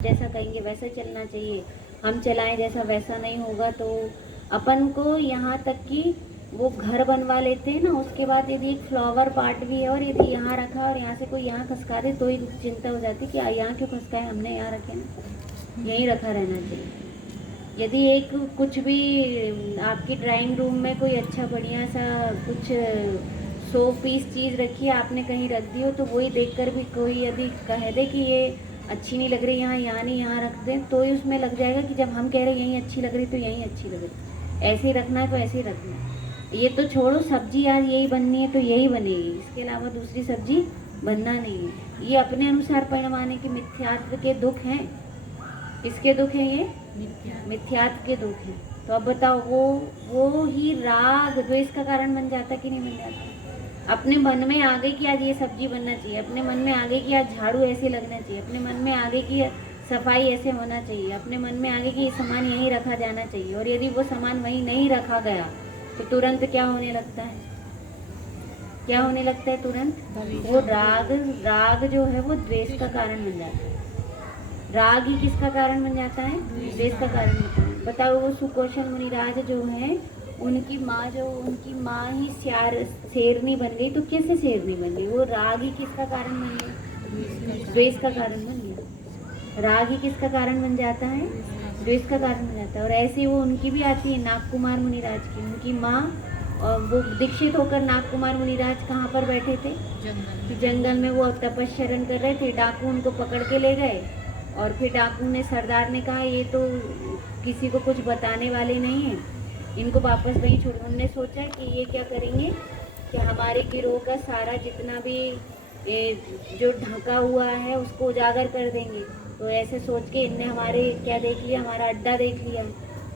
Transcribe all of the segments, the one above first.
जैसा कहेंगे वैसा चलना चाहिए, हम चलाएं जैसा वैसा नहीं होगा। तो अपन को यहाँ तक कि वो घर बनवा लेते हैं ना, उसके बाद यदि एक फ्लावर पार्ट भी है और यदि यहाँ रखा और यहाँ से कोई यहाँ खसका दे तो ही चिंता हो जाती कि यहाँ क्यों खसका है, हमने यहाँ रखे ना, यहीं रखा रहना चाहिए। यदि एक कुछ भी आपकी ड्राइंग रूम में कोई अच्छा बढ़िया सा कुछ 100 पीस चीज़ रखी है, आपने कहीं रख दी हो, तो वही देखकर भी कोई यदि कह दे कि ये अच्छी नहीं लग रही, यहाँ नहीं, यहाँ रख दें, तो ही उसमें लग जाएगा कि जब हम कह रहे हैं यहीं अच्छी लग रही तो यहीं अच्छी लग रही। ऐसे ही रखना है तो ऐसे ही रखना है। ये तो छोड़ो, सब्जी आज यही बननी है तो यही बनेगी, इसके अलावा दूसरी सब्जी बनना नहीं है। ये अपने अनुसार परिणमाने के मिथ्यात्व के दुख हैं। किसके दुख हैं ये? मिथ्यात्व के दुख हैं। तो अब बताओ, वो ही राग द्वेष का कारण बन जाता कि नहीं बन जाता? अपने मन में आ गई कि आज ये सब्जी बनना चाहिए, अपने मन में आ गई कि आज झाड़ू ऐसे लगना चाहिए, अपने मन में आ गई कि सफाई ऐसे होना चाहिए, अपने मन में आ गई कि ये सामान यहीं रखा जाना चाहिए, और यदि वो सामान वहीं नहीं रखा गया तो तुरंत क्या होने लगता है? क्या होने लगता है तुरंत? वो राग जो है वो द्वेष का कारण बन जाता है। राग ही किसका कारण बन जाता है? द्वेष का कारण बनता है। बताओ, वो सुकौशल मुनिराज जो है, उनकी माँ ही शेरनी बन गई, तो कैसे शेरनी बन गई? वो राग ही किसका कारण बन गया? द्वेष का कारण बन गया। राग ही किसका कारण बन जाता है? द्वेष का कारण बन जाता है। और ऐसे वो उनकी भी आती है, नागकुमार मुनिराज की, उनकी माँ, और वो दीक्षित होकर नागकुमार मुनिराज कहाँ पर बैठे थे? जंगल में वो तपस्या कर रहे थे, डाकू उनको पकड़ के ले गए, और फिर डाकू ने, सरदार ने कहा ये तो किसी को कुछ बताने वाले नहीं हैं, इनको वापस वहीं छोड़। उन्होंने सोचा कि ये क्या करेंगे कि हमारे गिरोह का सारा जितना भी जो ढका हुआ है उसको उजागर कर देंगे। तो ऐसे सोच के इनने हमारे क्या देख लिया, हमारा अड्डा देख लिया।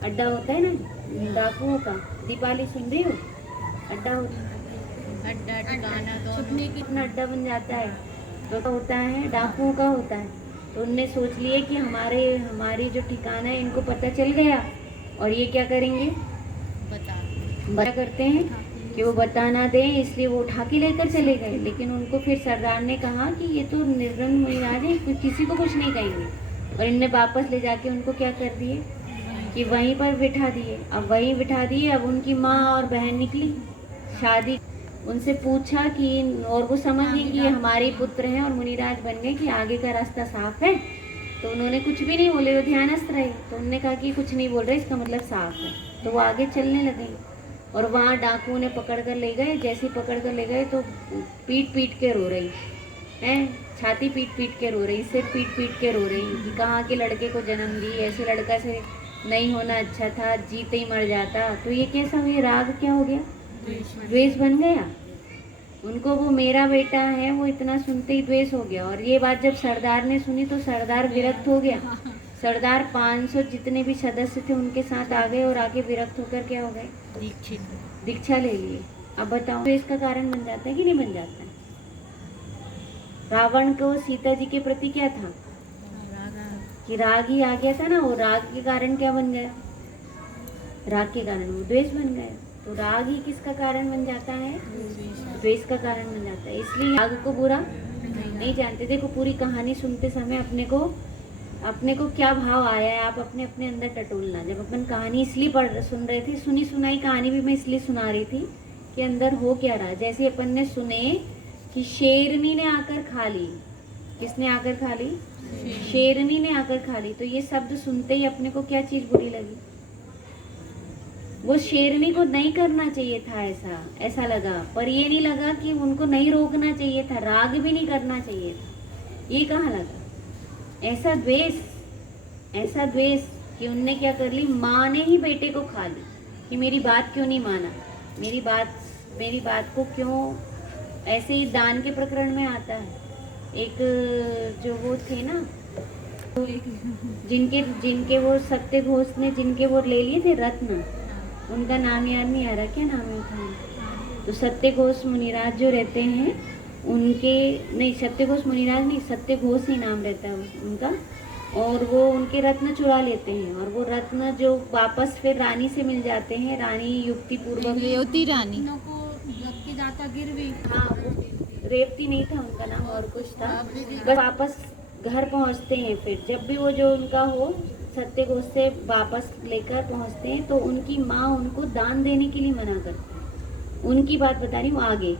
अड्डा होता है ना डाकुओं का, दीपाली सुन रही हो? अड्डा होता है, अड्डा ठिकाना, छुपने की इतना अड्डा बन जाता है, तो होता है डाकुओं का होता है। तो उनने सोच लिए कि हमारी जो ठिकाना है इनको पता चल गया, और ये क्या करेंगे, बता करते हैं कि वो बता ना दें, इसलिए वो उठा के लेकर चले गए। लेकिन उनको फिर सरदार ने कहा कि ये तो निर्गुण मुनिराज है, किसी को कुछ नहीं कहेंगे, और इनने वापस ले जाके उनको क्या कर दिए कि वहीं पर बिठा दिए। अब वहीं बिठा दिए। अब उनकी माँ और बहन निकली शादी, उनसे पूछा कि, और वो समझ गई कि ये हमारे पुत्र हैं और मुनिराज बन गए कि आगे का रास्ता साफ है, तो उन्होंने कुछ भी नहीं बोले, वो ध्यानस्थ रहे। तो उन्होंने कहा कि कुछ नहीं बोल रहे, इसका मतलब साफ है। तो वो आगे चलने लगे, और वहाँ डाकुओं ने पकड़ कर ले गए। जैसे ही पकड़ कर ले गए तो पीट पीट के रो रही है, छाती पीट पीट के रो रही, सिर पीट पीट के रो रही कि कहाँ के लड़के को जन्म दी, ऐसे लड़का से नहीं होना अच्छा था, जीते ही मर जाता। तो ये कैसा हुआ? राग क्या हो गया? द्वेष बन गया। उनको वो मेरा बेटा है, वो इतना सुनते ही द्वेष हो गया। और ये बात जब सरदार ने सुनी तो सरदार विरक्त हो गया। सरदार 500 जितने भी सदस्य थे उनके साथ आ गए, और आगे विरक्त होकर क्या हो गए? दीक्षा ले लिए। अब बताओ, तो इसका कारण बन जाता है कि नहीं बन जाता है? रावण को सीता जी के प्रति क्या था कि राग ही आ गया था ना। वो राग के कारण क्या बन गया? राग के कारण वो द्वेष बन गया। तो राग ही किसका कारण बन जाता है? द्वेष का कारण बन जाता है। इसलिए राग को बुरा नहीं जानते। देखो, पूरी कहानी सुनते समय अपने को क्या भाव आया है, आप अपने अपने अंदर टटोलना। जब अपन कहानी इसलिए सुन रहे थे, सुनी सुनाई कहानी भी मैं इसलिए सुना रही थी कि अंदर हो क्या रहा। जैसे अपन ने सुने कि शेरनी ने आकर खा ली। किसने आकर खा ली? शेरनी ने आकर खा ली। तो ये शब्द सुनते ही अपने को क्या चीज बुरी लगी? वो शेरनी को नहीं करना चाहिए था, ऐसा लगा। पर ये नहीं लगा कि उनको नहीं रोकना चाहिए था, राग भी नहीं करना चाहिए था। ये कहाँ लगा? ऐसा द्वेष कि उनने क्या कर ली, माँ ने ही बेटे को खा ली कि मेरी बात क्यों नहीं माना, मेरी बात को क्यों। ऐसे ही दान के प्रकरण में आता है, एक जो वो थे ना, जिनके वो सत्य घोष ने जिनके वो ले लिए थे रत्न, उनका नाम याद नहीं आ रहा, क्या नाम है उनका? तो सत्य घोष मुनिराज जो रहते हैं उनके, नहीं सत्य घोष मुनिराज नहीं, सत्य घोष ही नाम रहता है उनका। और वो उनके रत्न चुरा लेते हैं, और वो रत्न जो वापस फिर रानी से मिल जाते हैं। रानी युक्ति पूर्वक, रेवती रानी को जाता गिरवी, हाँ, रेवती नहीं था उनका नाम, और कुछ था, बस घर पहुंचते हैं, फिर जब भी वो जो उनका हो सत्यघोष से वापस लेकर पहुंचते हैं तो उनकी माँ उनको दान देने के लिए मना करती है। उनकी बात बता रही हूँ आगे,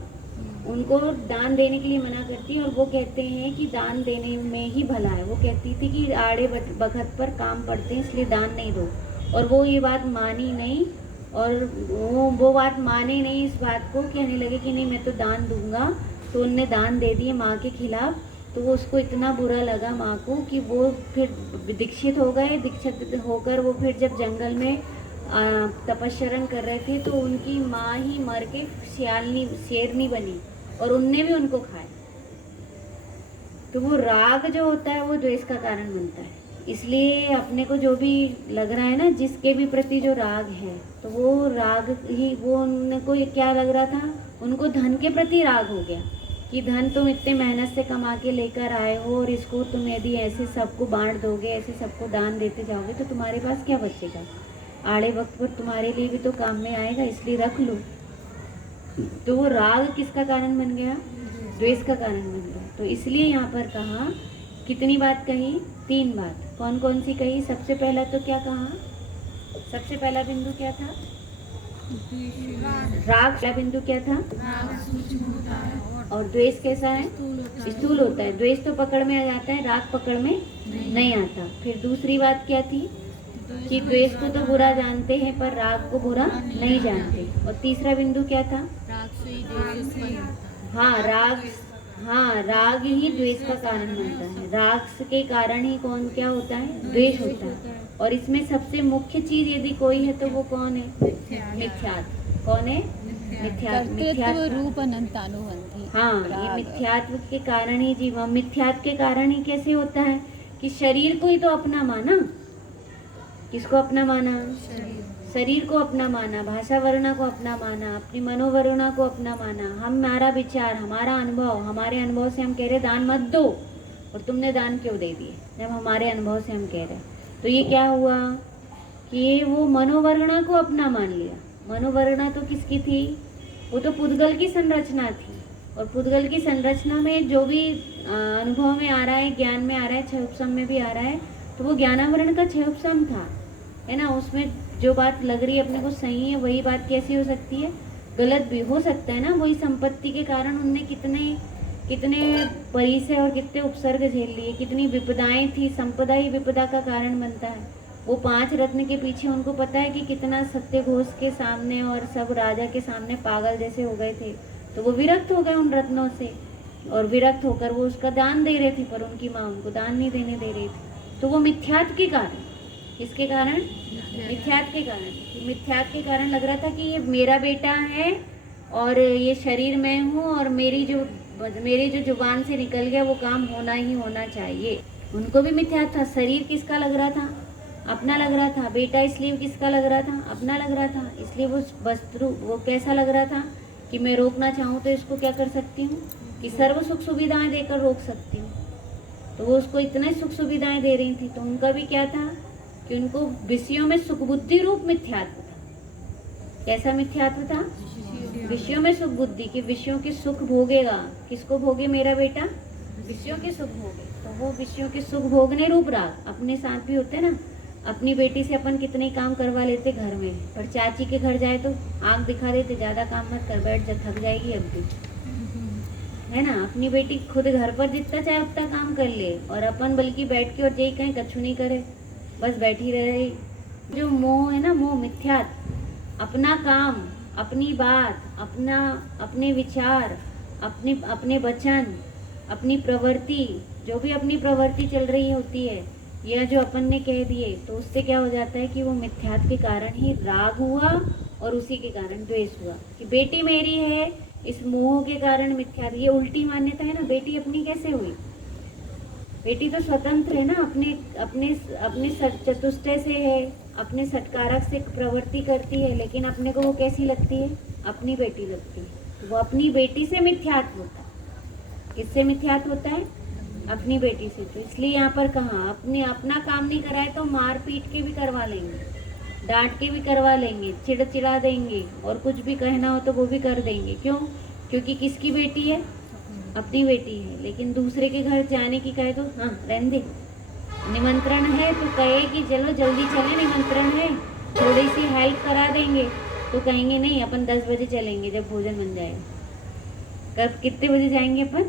उनको दान देने के लिए मना करती है और वो कहते हैं कि दान देने में ही भला है। वो कहती थी कि आड़े बखत पर काम पड़ते हैं इसलिए दान नहीं दो, और वो ये बात मानी नहीं, और वो बात माने नहीं इस बात को, कहने लगे कि नहीं मैं तो दान दूंगा। तो उनने दान दे दिए माँ के खिलाफ। तो वो उसको इतना बुरा लगा माँ को कि वो फिर दीक्षित हो गए। दीक्षित होकर वो फिर जब जंगल में तपस्या कर रहे थे तो उनकी माँ ही मर के शेरनी बनी और उनने भी उनको खाया। तो वो राग जो होता है वो द्वेष का कारण बनता है। इसलिए अपने को जो भी लग रहा है ना, जिसके भी प्रति जो राग है, तो वो राग ही, वो उनको क्या लग रहा था, उनको धन के प्रति राग हो गया कि धन तुम इतने मेहनत से कमा के लेकर आए हो और इसको तुम यदि ऐसे सबको बांट दोगे, ऐसे सबको दान देते जाओगे तो तुम्हारे पास क्या बचेगा, आड़े वक्त पर तुम्हारे लिए भी तो काम में आएगा, इसलिए रख लो। तो वो राग किसका कारण बन गया, द्वेष का कारण बन गया। तो इसलिए यहाँ पर कहा, कितनी बात कही, 3 बात। कौन कौन सी कही? सबसे पहला तो क्या कहा, सबसे पहला बिंदु क्या था, राग। पहला बिंदु क्या था, और द्वेष कैसा है, स्थूल होता है। द्वेष तो पकड़ में आ जाता है, राग पकड़ में नहीं आता। फिर दूसरी बात क्या थी कि द्वेष को तो बुरा जानते हैं पर राग को बुरा नहीं जानते। और तीसरा बिंदु क्या था, राग ही द्वेष का कारण बनता है। राग के कारण ही कौन क्या होता है, द्वेष होता है। और इसमें सबसे मुख्य चीज यदि कोई है तो वो कौन है, मिथ्यात्व। कौन है, मिथ्यात्व रूप अनंतानुबंधी। हाँ, ये मिथ्यात्व के कारण ही जीव, मिथ्यात्व के कारण ही कैसे होता है कि शरीर को ही तो अपना माना। किसको अपना माना, शरीर को अपना माना, भाषा वरुणा को अपना माना, अपनी मनोवरुणा को अपना माना। हमारा विचार, हमारा अनुभव, हमारे अनुभव से हम कह रहे दान मत दो, और तुमने दान क्यों दे दिए, जब हमारे अनुभव से हम कह रहे। तो ये क्या हुआ कि वो मनोवरुणा को अपना मान लिया। मनोवरुणा तो किसकी थी, वो तो पुद्गल की संरचना थी, और पुद्गल की संरचना में जो भी अनुभव में आ रहा है, ज्ञान में आ रहा है, छह उपसम में भी आ रहा है, तो वो ज्ञानावरण का छह उपसम था, है ना। उसमें जो बात लग रही है अपने को सही है, वही बात कैसी हो सकती है, गलत भी हो सकता है ना। वही संपत्ति के कारण उनने कितने परिचय और कितने उपसर्ग झेल लिए, कितनी विपदाएं थी। संपदा ही विपदा का कारण बनता है। वो 5 रत्न के पीछे उनको पता है कि कितना सत्यघोष के सामने और सब राजा के सामने पागल जैसे हो गए थे। तो वो विरक्त हो गए उन रत्नों से, और विरक्त होकर वो उसका दान दे रहे थे, पर उनकी माँ उनको दान नहीं देने दे रही थी। तो वो मिथ्यात्व के कारण, किसके कारण, मिथ्यात्व के कारण। मिथ्यात्व के कारण लग रहा था कि ये मेरा बेटा है और ये शरीर में हूँ, और मेरी जो जुबान से निकल गया वो काम होना ही होना चाहिए। उनको भी मिथ्यात्व था। शरीर किसका लग रहा था, अपना लग रहा था। बेटा इसलिए किसका लग रहा था, अपना लग रहा था। इसलिए वो वस्त्रु वो कैसा लग रहा था कि मैं रोकना चाहूँ तो इसको क्या कर सकती हूँ कि सर्व सुख सुविधाएं देकर रोक सकती हूँ। तो वो उसको इतने सुख सुविधाएं दे रही थी। तो उनका भी क्या था कि उनको विषयों में सुख बुद्धि रूप मिथ्यात्व था। कैसा मिथ्यात्व था, विषयों में सुख बुद्धि, कि विषयों के सुख भोगेगा। किसको भोगे, मेरा बेटा विषयों के सुख भोगे। तो वो विषयों के सुख भोगने रूप राग अपने साथ भी होते ना। अपनी बेटी से अपन कितने काम करवा लेते घर में, पर चाची के घर जाए तो आंख दिखा देते, ज्यादा काम मत कर, बैठ जा, थक जाएगी अब भी, है ना। अपनी बेटी खुद घर पर जितना चाहे उतना काम कर ले, और अपन बल्कि बैठ के और यही कहीं कछु नहीं करे, बस बैठी रहे। जो मोह है ना, मोह मिथ्यात्व, अपना काम, अपनी बात, अपने विचार, अपने वचन, अपनी प्रवृत्ति, जो भी अपनी प्रवृत्ति चल रही होती है, यह जो अपन ने कह दिए, तो उससे क्या हो जाता है कि वो मिथ्यात्व के कारण ही राग हुआ, और उसी के कारण द्वेष हुआ कि बेटी मेरी है, इस मोह के कारण मिथ्यात्व। ये उल्टी मान्यता है ना। बेटी अपनी कैसे हुई, बेटी तो स्वतंत्र है ना, अपने चतुष्टय से है, अपने सत्कारक से प्रवृत्ति करती है, लेकिन अपने को वो कैसी लगती है, अपनी बेटी लगती है। वो अपनी बेटी से मिथ्यात्व होता है। किससे मिथ्यात्व होता है, अपनी बेटी से। तो इसलिए यहाँ पर कहा, अपना काम नहीं कराए तो मार पीट के भी करवा लेंगे, डांट के भी करवा लेंगे, चिढ़ा देंगे, और कुछ भी कहना हो तो वो भी कर देंगे। क्यों, क्योंकि किसकी बेटी है, अपनी बेटी है, लेकिन दूसरे के घर जाने की कहे तो हाँ रहने दे, निमंत्रण है तो कहे कि चलो जल्दी चले, निमंत्रण है, थोड़ी सी हेल्प करा देंगे, तो कहेंगे नहीं अपन 10 बजे चलेंगे जब भोजन बन जाएगा। कब कितने बजे जाएंगे अपन?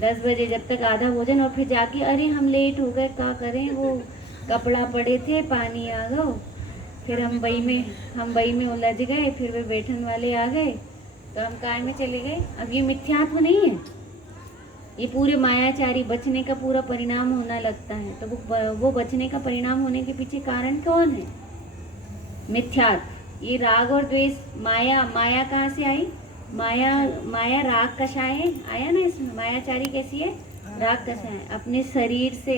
10 बजे, जब तक आधा भोजन, और फिर जाके अरे हम लेट हो गए, क्या करें, वो कपड़ा पड़े थे, पानी आ गया, फिर हम वही में उलझ गए, फिर वे बैठन वाले आ गए तो हम काय में चले गए। अब ये मिथ्यात्व नहीं है, ये पूरे मायाचारी बचने का पूरा परिणाम होना लगता है। तो वो बचने का परिणाम होने के पीछे कारण कौन है? मिथ्यात्व। ये राग और द्वेष, माया कहाँ से आई? माया राग कषाय है, आया ना इसमें। मायाचारी कैसी है? राग कषाय, अपने शरीर से